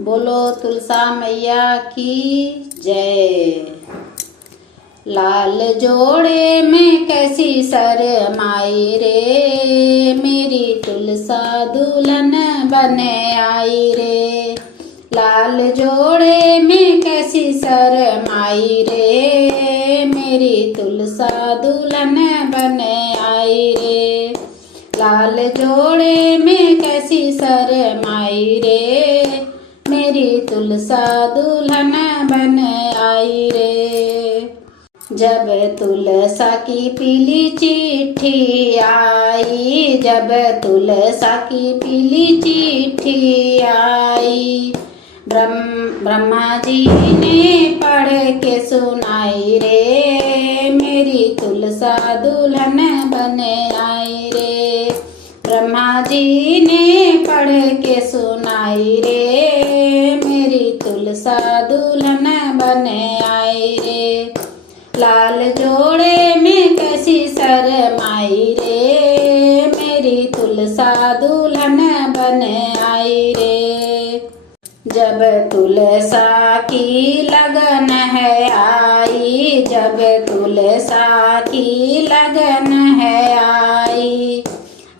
बोलो तुलसा मैया की जय। लाल जोड़े में कैसी शरमाई रे, मेरी तुलसा दुल्हन बने आई रे। लाल जोड़े में कैसी शरमाई रे, मेरी तुलसा दुल्हन बने आई रे। लाल जोड़े में कैसी शरमाई रे, मेरी तुलसा दुल्हन बन आई रे। जब तुलसा की पीली चिट्ठी आई, जब तुलसा की पीली चिट्ठी आई, ब्रह्मा जी ने पढ़ के सुनाई रे, मेरी तुलसा दुल्हन बने आई रे। ब्रह्मा जी ने पढ़ के सुनाई रे, मेरी तुलसा दुल्हन बने आई रे। लाल जोड़े में कैसी शरमाई रे, मेरी तुलसा दुल्हन बने आई रे। जब तुलसा की लगन है आई, जब तुलसा की लगन है आई,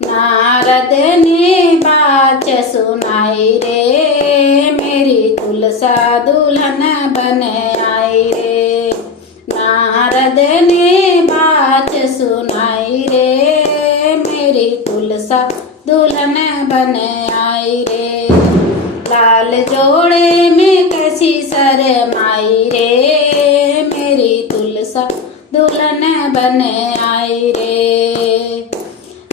नारद ने बात सुनाई रे, मेरी तुलसा दुल्हन बने आई रे। नारद ने बात सुनाई रे, मेरी तुलसा दुल्हन बने आई रे। लाल जोड़े में कैसी शरमाई रे, मेरी तुलसा दुल्हन बने आई रे।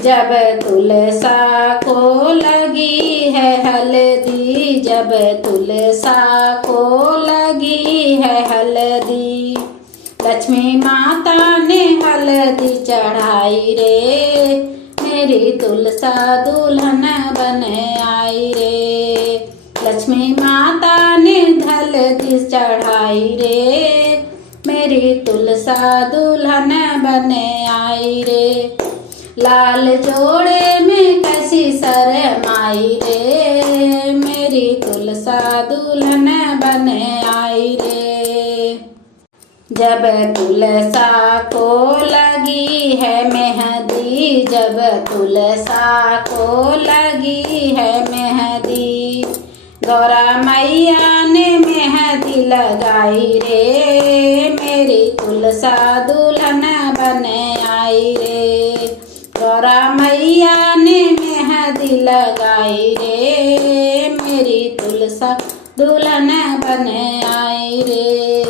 जब तुलसा को लगी है हल्दी, जब तुलसा को लगी है हल्दी, लक्ष्मी माता ने हल्दी चढ़ाई रे, मेरी तुलसा दुल्हन बने आई रे। लक्ष्मी माता ने हल्दी चढ़ाई रे, मेरी तुलसा दुल्हन बने आई रे। लाल जोड़े में कैसी शरमाई रे, मेरी तुलसा दुल्हन बने आई रे। जब तुलसा को लगी है मेहंदी, जब तुलसा को लगी है मेहंदी, गौरा मैया ने मेहंदी लगाई रे, मेरी तुलसा दुल्हन बने आई रे। गौरा मैया ने मेहंदी लगाई रे, मेरी तुलसा दुल्हन बने आई रे।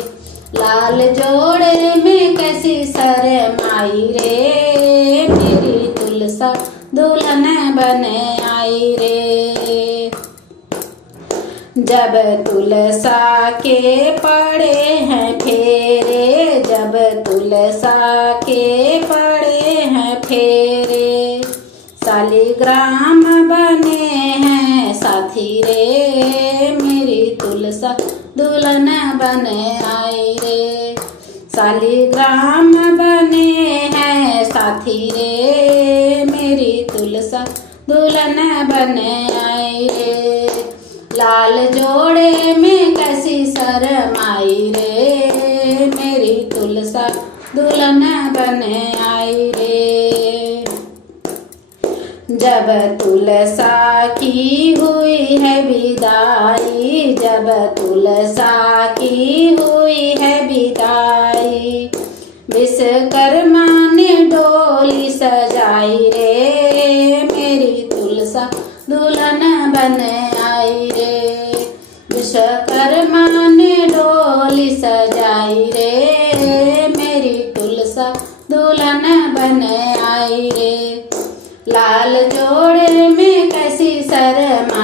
लाल जोड़े में कैसी शरमाई रे, मेरी तुलसा दुल्हन बने आई रे। जब तुलसा के पड़े हैं फेरे, जब तुलसा के पड़े हैं फेरे, शालिग्राम बने हैं साथी रे, मेरी तुलसा दुल्हन बने आई रे। शालिग्राम बने हैं साथी रे, मेरी तुलसा दुल्हन बने आई रे। लाल जोड़े में कैसी शरमाई रे, मेरी तुलसा दुल्हन बने आई रे। जब तुलसा की हुई है विदाई, जब तुलसा की हुई है विदाई, विश्वकर्मा ने डोली सजाई रे, मेरी तुलसा दुल्हन बने आई रे। विश्वकर्मा ने डोली सजाई रे, मेरी तुलसा दुल्हन बने आई रे। लाल जोड़े में कैसी शरमा